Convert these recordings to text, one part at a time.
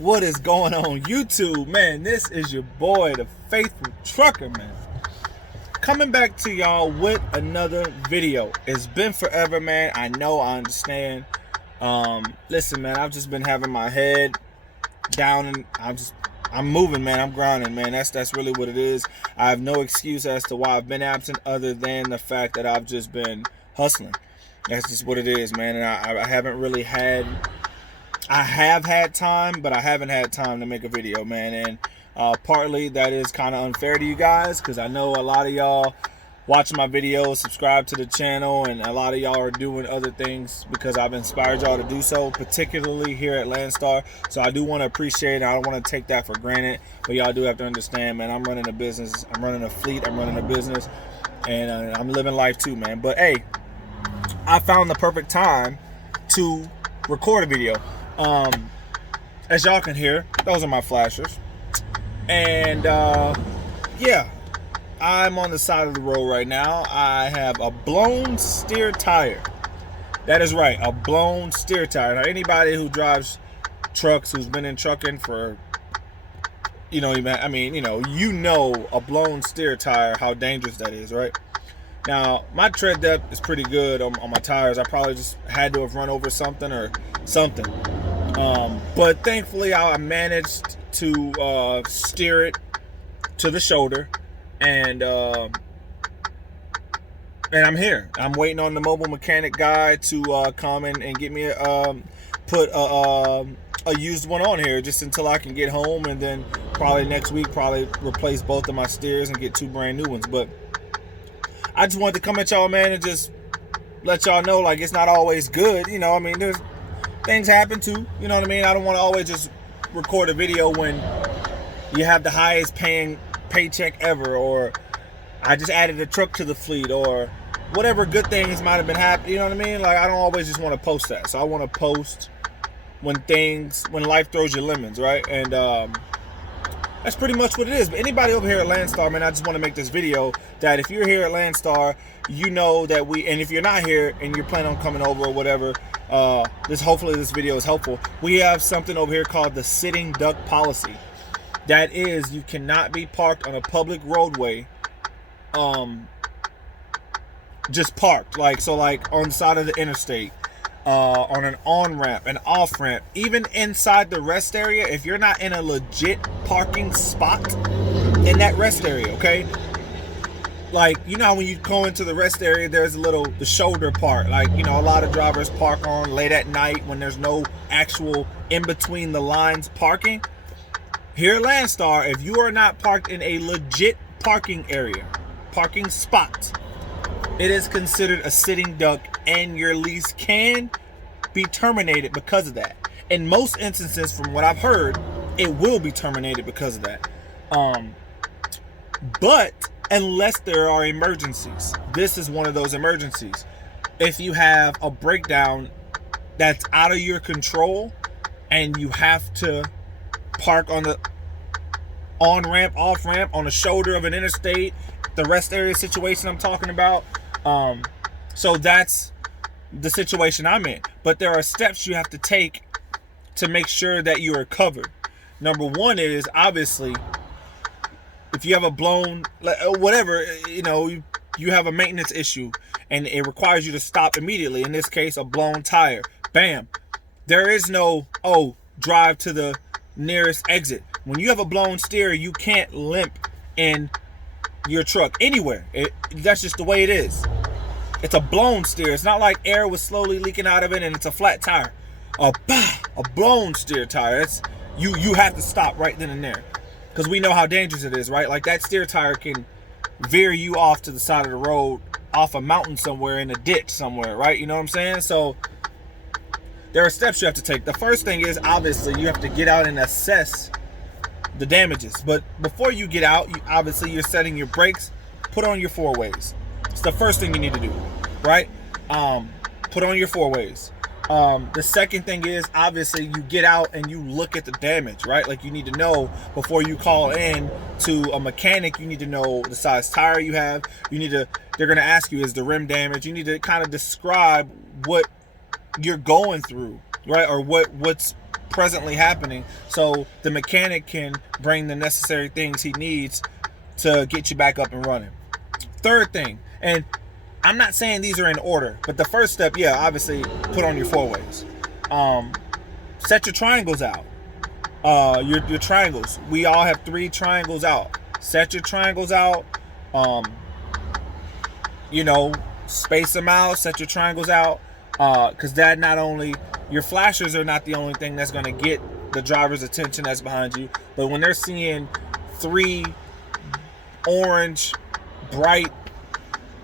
What is going on YouTube, man? This is your boy, the Faithful Trucker, man. Coming back to y'all with another video. It's been forever, man. I know, I understand. Listen, man, I've just been having my head down and I'm moving, man. I'm grinding, man. That's really what it is. I have no excuse as to why I've been absent other than the fact that I've just been hustling. That's just what it is, man. And I haven't really had... I have had time, but I haven't had time to make a video, man. And partly that is kind of unfair to you guys, because I know a lot of y'all watching my videos, subscribe to the channel, and a lot of y'all are doing other things because I've inspired y'all to do so, particularly here at LANDSTAR. So I do want to appreciate it. I don't want to take that for granted, but y'all do have to understand, man, I'm running a business, I'm running a fleet, I'm running a business, and I'm living life too, man. But hey, I found the perfect time to record a video. As y'all can hear, those are my flashers. And yeah, I'm on the side of the road right now. I have a blown steer tire. That is right, a blown steer tire. Now, anybody who drives trucks, who's been in trucking for, you know, a blown steer tire, how dangerous that is, right? Now, my tread depth is pretty good on my tires. I probably just had to have run over something or something. But thankfully, I managed to steer it to the shoulder, and I'm here. I'm waiting on the mobile mechanic guy to come in and get me put a used one on here just until I can get home, and then probably next week replace both of my steers and get 2 brand new ones. But I just wanted to come at y'all, man, and just let y'all know, like, it's not always good. You know, I mean, there's things happen too. You know what I mean? I don't want to always just record a video when you have the highest paying paycheck ever, or I just added a truck to the fleet, or whatever good things might have been happening. You know what I mean? Like, I don't always just want to post that. So I want to post when life throws you lemons, right? And that's pretty much what it is. But anybody over here at LANDSTAR, man, I just want to make this video that if you're here at LANDSTAR, you know that and if you're not here and you're planning on coming over or whatever, hopefully this video is helpful. We have something over here called the sitting duck policy. That is, you cannot be parked on a public roadway, just parked, like on the side of the interstate, on an on-ramp, an off-ramp, even inside the rest area. If you're not in a legit parking spot in that rest area, okay? Like, you know how when you go into the rest area, there's the shoulder part. Like, you know, a lot of drivers park on late at night when there's no actual in-between the lines parking. Here at LANDSTAR, if you are not parked in a legit parking area, parking spot, it is considered a sitting duck, and your lease can be terminated because of that. In most instances, from what I've heard, it will be terminated because of that. But unless there are emergencies, this is one of those emergencies. If you have a breakdown that's out of your control and you have to park on the on-ramp, off-ramp, on the shoulder of an interstate, the rest area situation I'm talking about, so that's the situation I'm in. But there are steps you have to take to make sure that you are covered. Number one is, obviously, if you have a blown, whatever, you know, you have a maintenance issue and it requires you to stop immediately. In this case, a blown tire. Bam. There is no, drive to the nearest exit. When you have a blown steer, you can't limp in your truck anywhere. That's just the way it is. It's a blown steer. It's not like air was slowly leaking out of it and it's a flat tire. A blown steer tire. You have to stop right then and there, because we know how dangerous it is, right? Like, that steer tire can veer you off to the side of the road, off a mountain somewhere, in a ditch somewhere, right? You know what I'm saying? So there are steps you have to take. The first thing is, obviously, you have to get out and assess the damages. But before you get out, you're setting your brakes. Put on your 4-ways. It's the first thing you need to do, right? Put on your 4-ways. The second thing is, obviously, you get out and you look at the damage, right? Like, you need to know before you call in to a mechanic. You need to know the size tire you have. They're going to ask you, is the rim damaged? You need to kind of describe what you're going through, right? Or what's presently happening, so the mechanic can bring the necessary things he needs to get you back up and running. Third thing, and I'm not saying these are in order, but the first step, yeah, obviously put on your four-ways. Set your triangles out. Your triangles. We all have 3 triangles out. Set your triangles out. Space them out. Set your triangles out. Because that not only, your flashers are not the only thing that's going to get the driver's attention that's behind you, but when they're seeing 3 orange, bright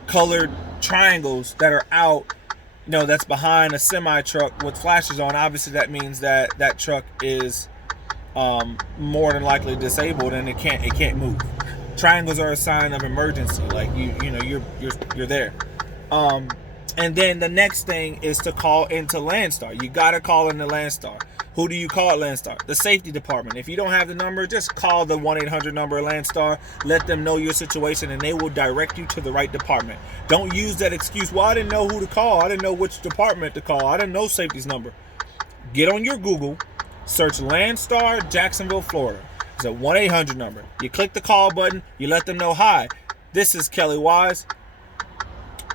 colored triangles that are out, that's behind a semi truck with flashers on, obviously that means that that truck is more than likely disabled and it can't move. Triangles are a sign of emergency, like you're there. And then the next thing is to call into LANDSTAR. You gotta call into LANDSTAR. Who do you call at LANDSTAR? The safety department. If you don't have the number, just call the 1-800 number at LANDSTAR. Let them know your situation and they will direct you to the right department. Don't use that excuse, well, I didn't know who to call. I didn't know which department to call. I didn't know safety's number. Get on your Google, search LANDSTAR, Jacksonville, Florida. It's a 1-800 number. You click the call button. You let them know, hi, this is Kelly Wise.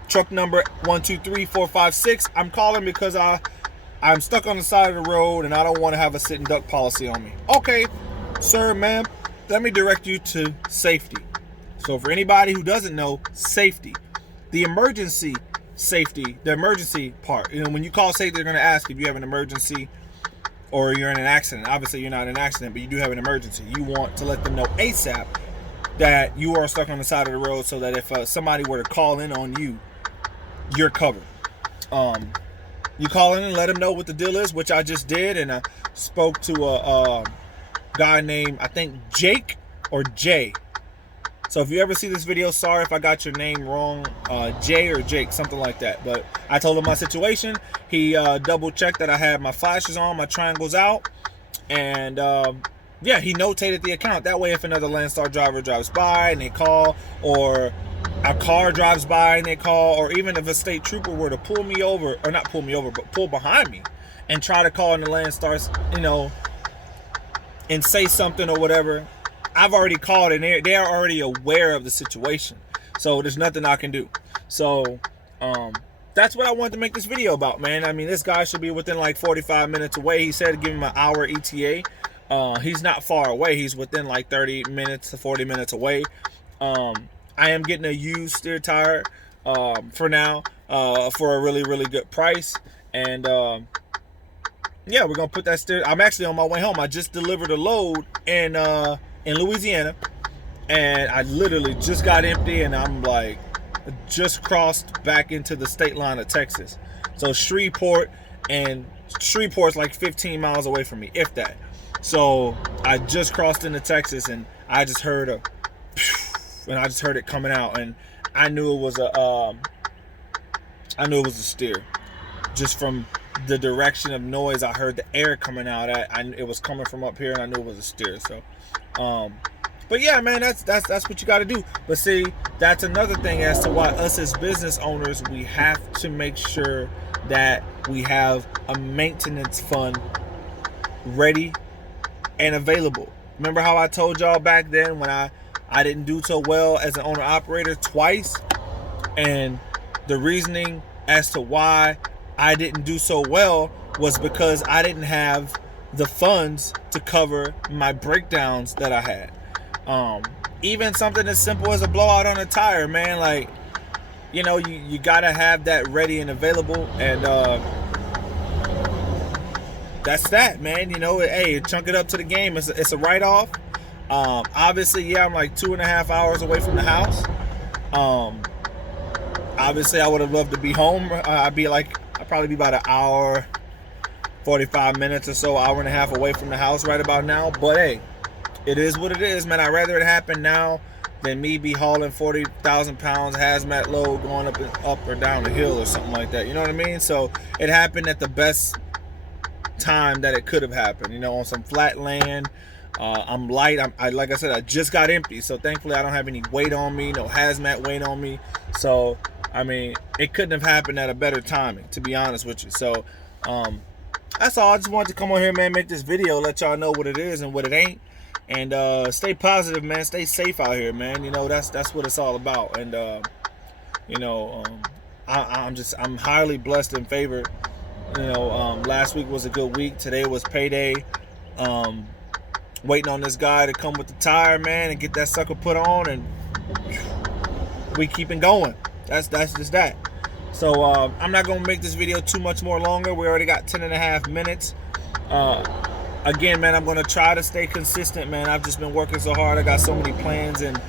Truck number 123456. I'm calling because I'm stuck on the side of the road and I don't want to have a sit and duck policy on me. Okay, sir, ma'am, let me direct you to safety. So for anybody who doesn't know, safety, the emergency safety, the emergency part. When you call safety, they're going to ask if you have an emergency or you're in an accident. Obviously, you're not in an accident, but you do have an emergency. You want to let them know ASAP that you are stuck on the side of the road so that if somebody were to call in on you, you're covered. You call in and let them know what the deal is, which I just did, and I spoke to a guy named, I think, Jake or Jay. So if you ever see this video, sorry if I got your name wrong, Jay or Jake, something like that. But I told him my situation. He double checked that I had my flashes on, my triangles out, and yeah, he notated the account. That way, if another LANDSTAR driver drives by and they call, or a car drives by and they call, or even if a state trooper were to pull me over, or not pull me over, but pull behind me and try to call in the LANDSTAR, and say something or whatever, I've already called and they are already aware of the situation. So there's nothing I can do. So that's what I wanted to make this video about, man. I mean, this guy should be within like 45 minutes away. He said give him an hour ETA. He's not far away. He's within like 30 minutes to 40 minutes away. I am getting a used steer tire for now for a really, really good price. And yeah, we're gonna put that steer. I'm actually on my way home. I just delivered a load in Louisiana, and I literally just got empty, and I'm like just crossed back into the state line of Texas. So Shreveport's like 15 miles away from me, if that. So I just crossed into Texas, and I just heard it coming out, and I knew it was a steer, just from the direction of noise. I heard the air coming out at. It was coming from up here, and I knew it was a steer. So, but yeah, man, that's what you got to do. But see, that's another thing as to why us as business owners, we have to make sure that we have a maintenance fund ready and available. Remember how I told y'all back then when I didn't do so well as an owner operator twice, and the reasoning as to why I didn't do so well was because I didn't have the funds to cover my breakdowns that I had. Even something as simple as a blowout on a tire, man, like, you gotta have that ready and available, and that's that, man. Hey, chunk it up to the game. It's a write-off. Obviously, yeah, I'm like 2.5 hours away from the house. Obviously, I would have loved to be home. I'd probably be about an hour, 45 minutes or so, hour and a half away from the house right about now. But hey, it is what it is, man. I'd rather it happen now than me be hauling 40,000 pounds hazmat load going up or down the hill or something like that. You know what I mean? So it happened at the best time that it could have happened, on some flat land. I'm light. Like I said, I just got empty, so thankfully I don't have any weight on me, no hazmat weight on me. So I mean, it couldn't have happened at a better timing, to be honest with you. So that's all. I just wanted to come on here, man, make this video, let y'all know what it is and what it ain't. And stay positive, man. Stay safe out here, man. You know, that's what it's all about. And you know, I'm highly blessed and favored. You know, last week was a good week. Today was payday. Waiting on this guy to come with the tire, man, and get that sucker put on, and we keeping going. That's just that. So I'm not gonna make this video too much more longer. We already got 10.5 minutes. Again, man, I'm gonna try to stay consistent, man. I've just been working so hard. I got so many plans and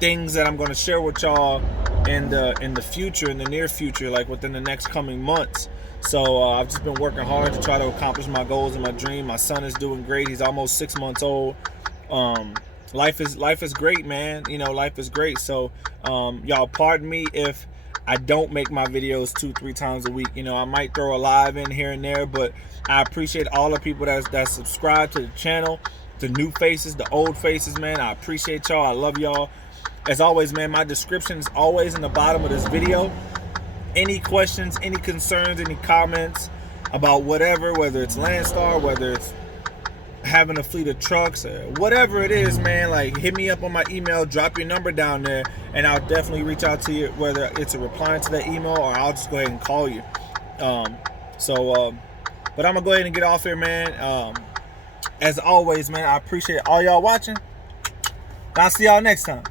things that I'm gonna share with y'all in the future, in the near future, like within the next coming months. So I've just been working hard to try to accomplish my goals and my dream. My son is doing great. He's almost 6 months old. Life is great, man. You know, life is great. So y'all pardon me if I don't make my videos 2-3 times a week. You know, I might throw a live in here and there, but I appreciate all the people that subscribe to the channel, the new faces, the old faces, man. I appreciate y'all. I love y'all. As always, man, my description is always in the bottom of this video. Any questions, any concerns, any comments about whatever, whether it's LANDSTAR, whether it's having a fleet of trucks, or whatever it is, man, like hit me up on my email, drop your number down there, and I'll definitely reach out to you, whether it's a reply to that email or I'll just go ahead and call you. But I'm gonna go ahead and get off here, man. As always, man, I appreciate all y'all watching. I'll see y'all next time.